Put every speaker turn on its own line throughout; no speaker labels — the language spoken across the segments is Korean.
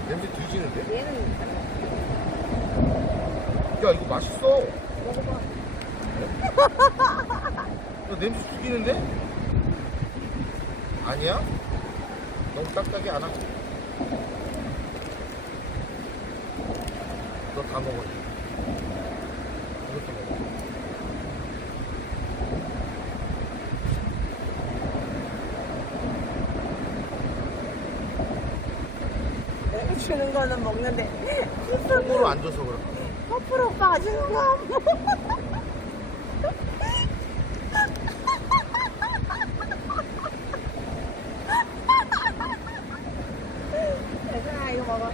냄새 뒤지는데?
얘는
야 이거 맛있어.
먹어봐.
야, 냄새 죽이는데? 아니야? 너무 딱딱해 안 하고. 너 다 먹어. 이것도 먹어.
내가 주는 거는 먹는데
손으로 앉아서 그래.
커플 오빠가 주는 거 안 먹어. 얘들아 이거 먹어.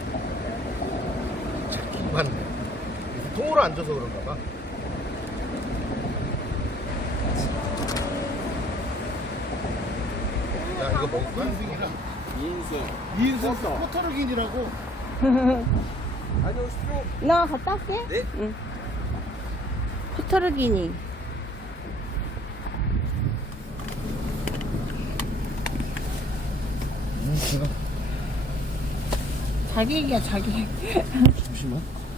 찾기 맞네. 통으로 앉아서 그런가 봐. 야 이거 먹을 거야? 이인수 포터르긴이라고. 다녀오십시오.
나 갔다 올게.
네.
응. 포터르기니.
지금
자기 얘기야 자기.
잠시만.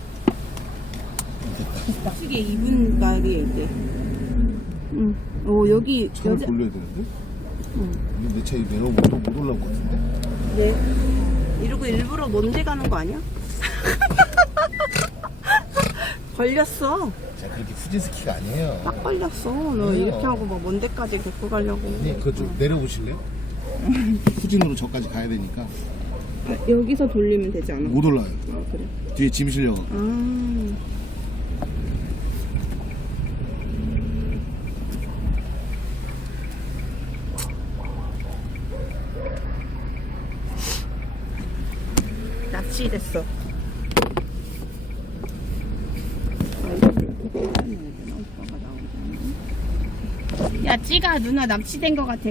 쓰게 입은 날이 이제. 응. 오 여기
차를
여자.
돌려야 되는데?
응.
내 차에 내려오면 못 올라올 것 같은데?
네. 이러고 일부러 먼데 가는 거 아니야? 걸렸어.
제가 그렇게 후진스키가 아니에요.
딱 걸렸어. 너
왜요?
이렇게 하고 막 먼 데까지 데리고 가려고.
네, 그거 좀 내려보실래요? 후진으로 저까지 가야 되니까
아, 여기서 돌리면 되지 않아?
못 올라요.
아 그래?
뒤에 짐 실려.
아. 납치됐어. 야, 찌가 누나 납치된 것 같아.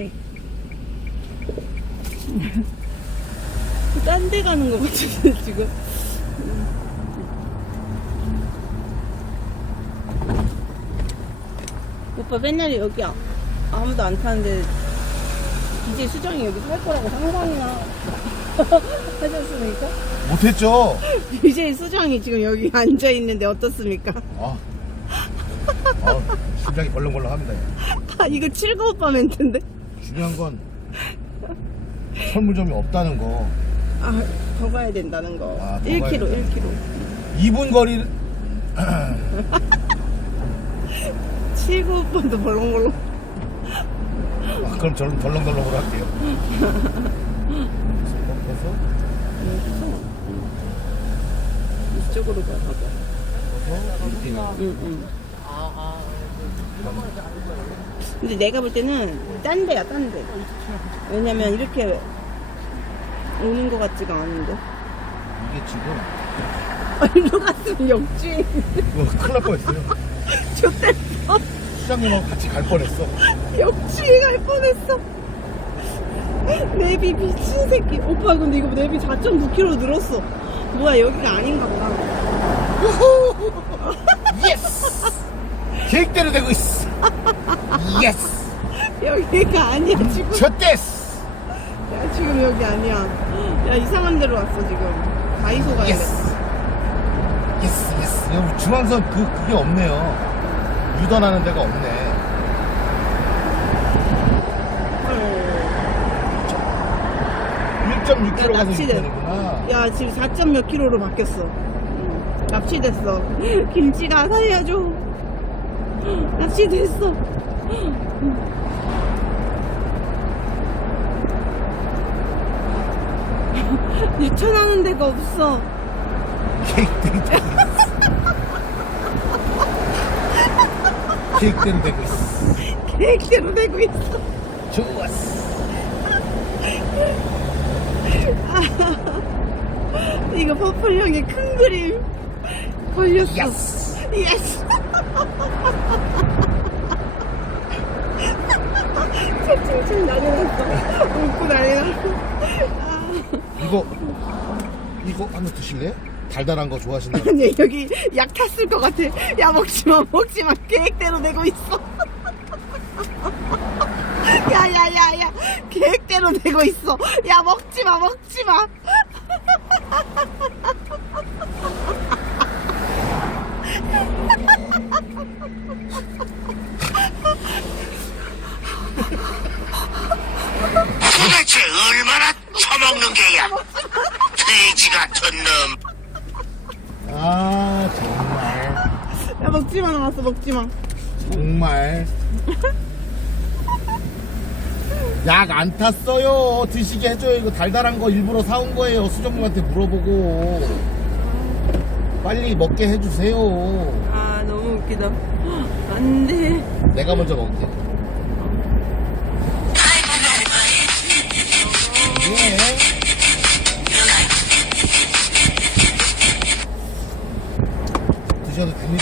딴 데 가는 것 같은데, 지금. 오빠 맨날 여기 아무도 안 타는데, 이제 수정이 여기 살 거라고 상상이나 하셨습니까?
못했죠?
이제 수정이 지금 여기 앉아 있는데 어떻습니까?
아, 심장이 벌렁벌렁합니다.
아, 이거 칠구 오빠 멘트인데?
중요한 건 설물점이 없다는 거.
아, 더 가야 된다는 거.
아, 더
1km,
가야 된다.
1km.
2분 거리를
칠구 오빠도 벌렁벌렁.
그럼 저는 덜렁덜렁으로 할게요. 그래서
이쪽으로 가봐.
이렇게
응. 근데 내가 볼 때는 딴 데야, 딴 데. 왜냐면 이렇게 오는 것 같지가 않은데.
이게 지금
일로 갔으면 역주행.
큰일 날 뻔했어요.
좋댔어.
시장님하고 같이 갈 뻔했어.
역주행할 뻔했어. 내비 미친 새끼. 오빠 근데 이거 내비 4.9km 늘었어. 뭐야 여기가 아닌가 보다.
예스! 계획대로 되고 있어. 예스!
여기가 아니야 지금.
졌댔어.
야 지금 여기 아니야. 야 이상한 데로 왔어 지금. 다이소 가야
예스. 예스, 예스. 여기 중앙선 그게 없네요. 유턴하는 데가 없네. 1.6km 가서
납치돼.
유턴이구나.
야 지금 4. 몇 킬로로 바뀌었어. 납치됐어. 김치가 살려줘. 납치됐어. 유턴하는 데가 없어.
계획대로 되고 있어.
계획대로 되고 있어.
좋았어.
이거 퍼플 형의 큰 그림 걸렸어.
예스.
예스. 채팅창 난리 났어. 웃고 난리 났어.
이거 한번 드실래요? 달달한 거 좋아하신다고.
아니 여기 약 탔을 것 같아. 야 먹지마 먹지마. 계획대로 되고 있어. 야야야야 계획대로 되고 있어. 야 먹지마 먹지마. 먹지마 나왔어 먹지마.
정말 약 안 탔어요. 드시게 해줘요. 이거 달달한 거 일부러 사온 거예요. 수정님한테 물어보고 빨리 먹게 해주세요.
아 너무 웃기다. 안돼.
내가 먼저 먹을게. 예. 드셔도 됩니다.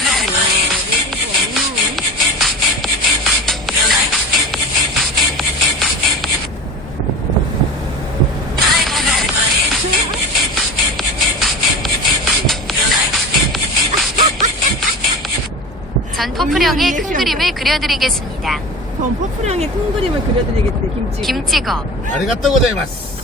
전 퍼플형의 큰 그림을 그려드리겠습니다.
전 퍼플향의 큰 그림을 그려드리겠대. 김치.
김치거.
아리가또 고자이마스.